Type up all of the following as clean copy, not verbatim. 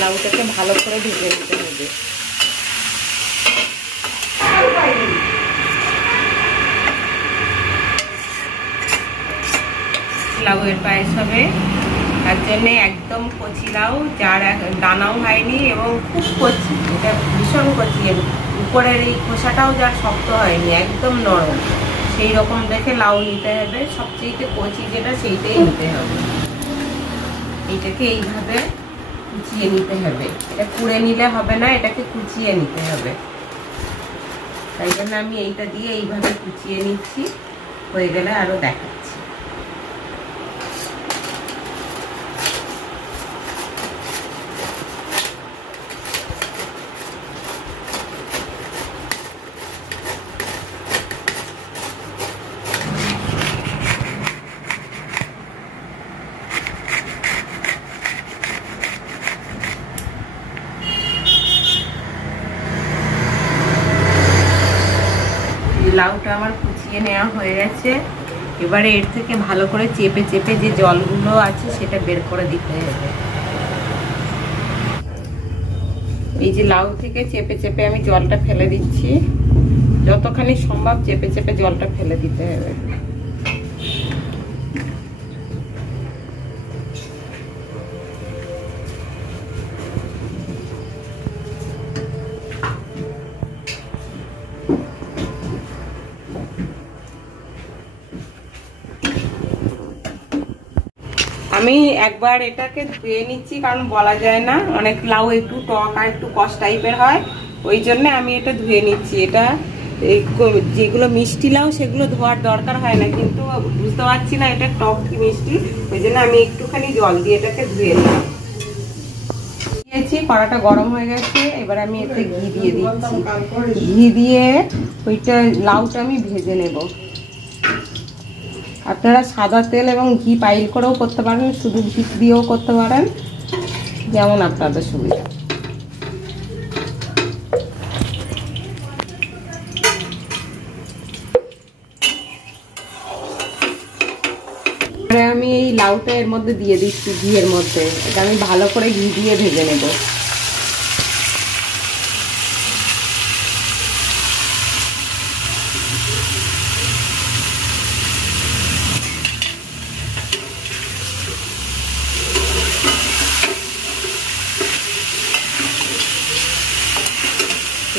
লাউটাকে ভালো করে ভেজে নিতে হবে। লাউয়ের পায়েস হবে, তার জন্যে একদম কচি লাউ, যার দানাও হয়নি এবং খুব কচি, এটা ভীষণ কচি, উপরের এই খোসাটাও যার শক্ত হয়নি, একদম নরম, সেই রকম দেখে লাউ নিতে হবে। সবচেয়ে কচি যেটা সেইটাই নিতে হবে। এইটাকে এইভাবে কুচিয়ে নিতে হবে, এটা কুড়ে নিলে হবে না, এটাকে কুচিয়ে নিতে হবে। তাই জন্য আমি এইটা দিয়ে এইভাবে কুচিয়ে নিচ্ছি, হয়ে গেলে আরো দেখাচ্ছি। লাউটা আমার কুচিয়ে নেওয়া হয়ে গেছে। এবারে এর থেকে ভালো করে চেপে চেপে যে জলগুলো আছে সেটা বের করে দিতে হবে। এই যে লাউ থেকে চেপে চেপে আমি জলটা ফেলে দিচ্ছি, যতখানি সম্ভব চেপে চেপে জলটা ফেলে দিতে হবে। আমি একবার এটাকে ধুয়ে নিচ্ছি, কারণ বলা যায় না, অনেক লাউ একটু টক আর একটু কষ টাইপের হয়, ওই জন্য আমি এটা ধুয়ে নিচ্ছি। এটা যেগুলো মিষ্টি লাউ সেগুলো ধোয়ার দরকার হয় না, কিন্তু বুঝতে পারছি না এটা টক কি মিষ্টি, ওই জন্য আমি একটুখানি জল দিয়ে এটাকে ধুয়ে নিলাম। দিয়েছি, কড়াটা গরম হয়ে গেছে, এবার আমি এতে ঘি দিয়ে দিচ্ছি। ঘি দিয়ে ওইটা লাউটা আমি ভেজে নেব। আপনারা সাদা তেল এবং ঘি পাইল করেও করতে পারেন, শুধু ঘি দিয়েও করতে পারেন, যেমন আপনাদের সুবিধা। আমি এই লাউটা এর মধ্যে দিয়ে দিচ্ছি ঘিয়ের মধ্যে, এটা আমি ভালো করে ঘি দিয়ে ভেজে নেব।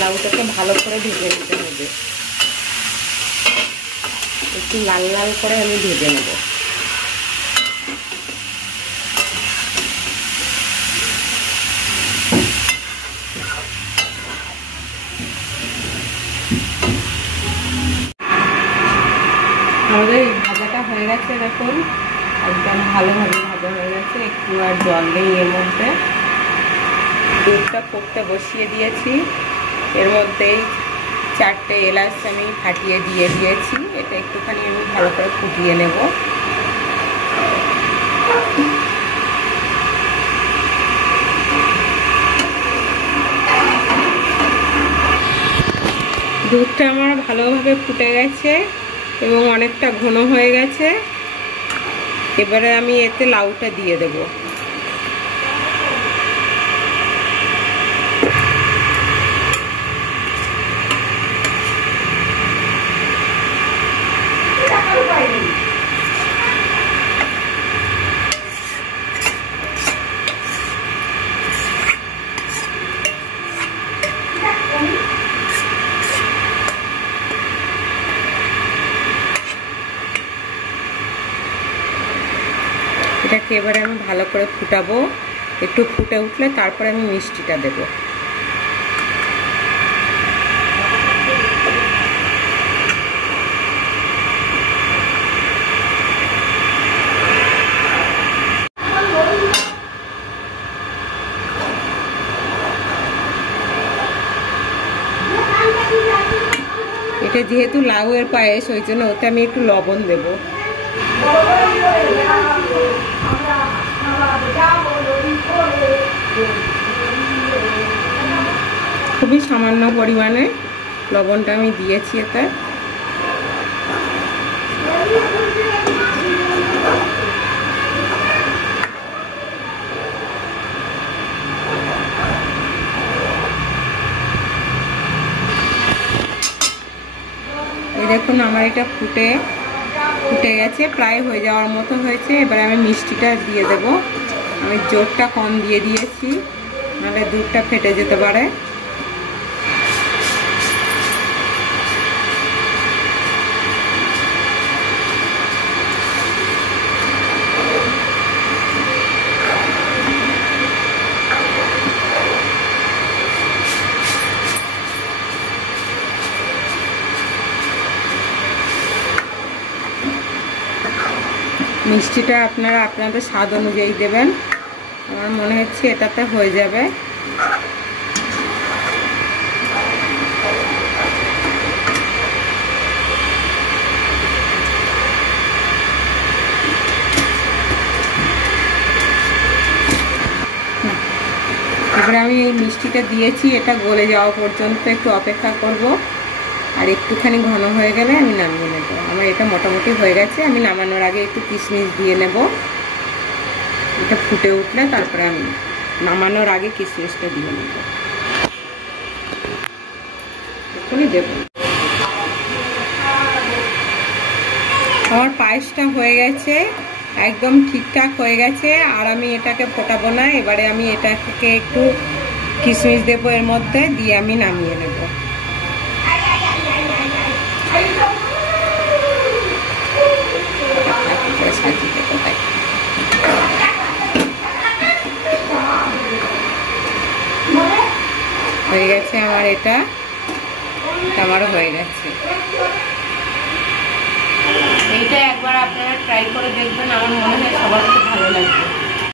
লাউটাকে ভালো করে ভেজে নিতে হবে, একটু লাল লাল করে আমি ভেজে নেব। আমাদের ভাজাটা হয়ে গেছে, দেখুন একদম ভালোভাবে ভাজা হয়ে গেছে, একটু আর জল নেই এর মধ্যে। দুধটা ফুটতে বসিয়ে দিয়েছি, এর মধ্যেই 4টে এলাচ আমি ফাটিয়ে দিয়ে দিয়েছি। এটা একটুখানি আমি ভালো করে ফুটিয়ে নেব। দুধটা আমার ভালোভাবে ফুটে গেছে এবং অনেকটা ঘন হয়ে গেছে। এবারে আমি এতে লাউটা দিয়ে দেব। এটাকে এবারে আমি ভালো করে ফুটাবো, একটু ফুটে উঠলে তারপরে আমি মিষ্টিটা দেব। এটা যেহেতু লাউয়ের পায়েস, ওই জন্য ওতে আমি একটু লবণ দেব। খুবই সামান্য পরিমাণে লবণটা আমি দিয়েছি এতে। দেখুন আমার এটা ফুটে গেছে, প্রায় হয়ে যাওয়ার মতো হয়েছে। এবারে আমি মিষ্টিটা দিয়ে দেব। আমি জোরটা কম দিয়ে দিয়েছি, নাহলে দুধটা ফেটে যেতে পারে। মিষ্টিটা আপনারা আপনাদের স্বাদ অনুযায়ী দেবেন। আমার মনে হচ্ছে এটাতে হয়ে যাবে। এবারে আমি এই মিষ্টিটা দিয়েছি, এটা গলে যাওয়া পর্যন্ত একটু অপেক্ষা করব। আর একটুখানি ঘন হয়ে গেলে আমি নামিয়ে নেব। আমার এটা মোটামুটি হয়ে গেছে। আমি নামানোর আগে একটু কিশমিশ দিয়ে নেব। এটা ফুটে উঠলে তারপরে আমি নামানোর আগে কিশমিশটা দিয়ে নেব। এখনই দেব। আমার পায়েসটা হয়ে গেছে, একদম ঠিকঠাক হয়ে গেছে। আর আমি এটাকে ফোটাবো না। এবারে আমি এটাকে একটু কিশমিশ দেবো এর মধ্যে, দিয়ে আমি নামিয়ে নেব। হয়ে গেছে আমার এটা আমার হয়ে গেছে। এইটা একবার আপনারা ট্রাই করে দেখবেন, আমার মনে হয় সবার খুব ভালো লাগবে।